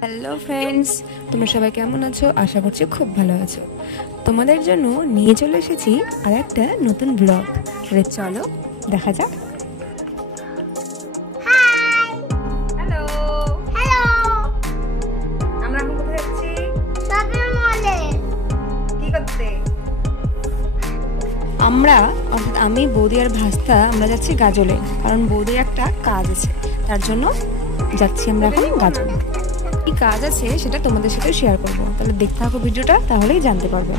Hello friends, তোমরা সবাই কেমন আছো? আশা করছি খুব ভালো আছো। তোমাদের জন্য নিয়ে চলে এসেছি আর একটা নতুন ব্লগ। চলো দেখা যাক। হ্যালো হ্যালো, আমরা এখন কোথায় যাচ্ছি? শপিং মলে। কি করতে? আমরা আমি, বৌদি আর ভাস্তা আমরা যাচ্ছি গাজলে, কারণ বৌদির একটা কাজ আছে, তার জন্য যাচ্ছি আমরা এখন গাজলে। কি কাজ আছে সেটা তোমাদের সাথে শেয়ার করবো, তাহলে দেখতে থাকো ভিডিওটা, তাহলেই জানতে পারবে।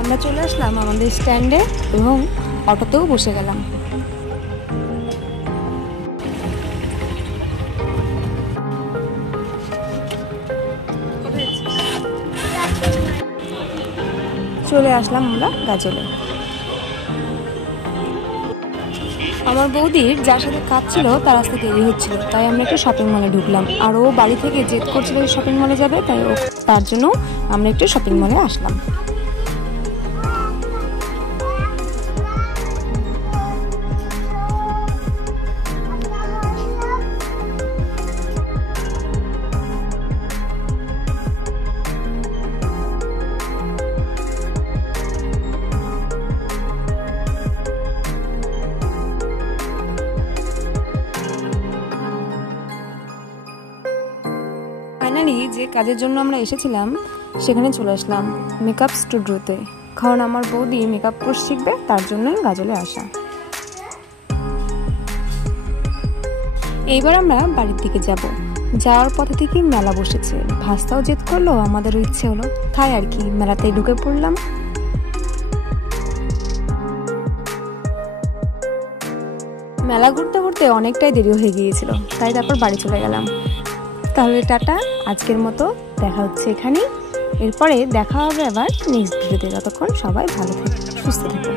আমরা চলে আসলাম আমাদের স্ট্যান্ডে এবং অটোতেও বসে গেলাম। চলে আসলাম আমরা গাজলে। আমার বৌদির যার সাথে কাজ ছিল তার আসতে দেরি হচ্ছিল, তাই আমরা একটু শপিং মলে ঢুকলাম। আর ও বাড়ি থেকে জেদ করছিল শপিং মলে যাবে, তাই ও তার জন্য আমরা একটু শপিং মলে আসলাম। ফাইনালি যে কাজের জন্য আমরা এসেছিলাম সেখানে চলে আসলাম, মেকআপ স্টুডিওতে, কারণ আমার বৌদি মেকআপ কোর্স শিখবে, তার জন্যই গাজলে আসা। এইবার আমরা বাড়ির দিকে যাব। যাওয়ার পথে থেকে মেলা বসেছে, ভাস্তাও জেদ করলো, আমাদেরও ইচ্ছে হলো, তাই আর কি মেলাতেই ঢুকে পড়লাম। মেলা ঘুরতে ঘুরতে অনেকটাই দেরি হয়ে গিয়েছিল, তাই তারপর বাড়ি চলে গেলাম। তাহলে টাটা, আজকের মতো দেখা হচ্ছে এখানেই। এরপরে দেখা হবে আবার নেক্সট ভিডিওতে। ততক্ষণ সবাই ভালো থেকো, সুস্থ থেকো।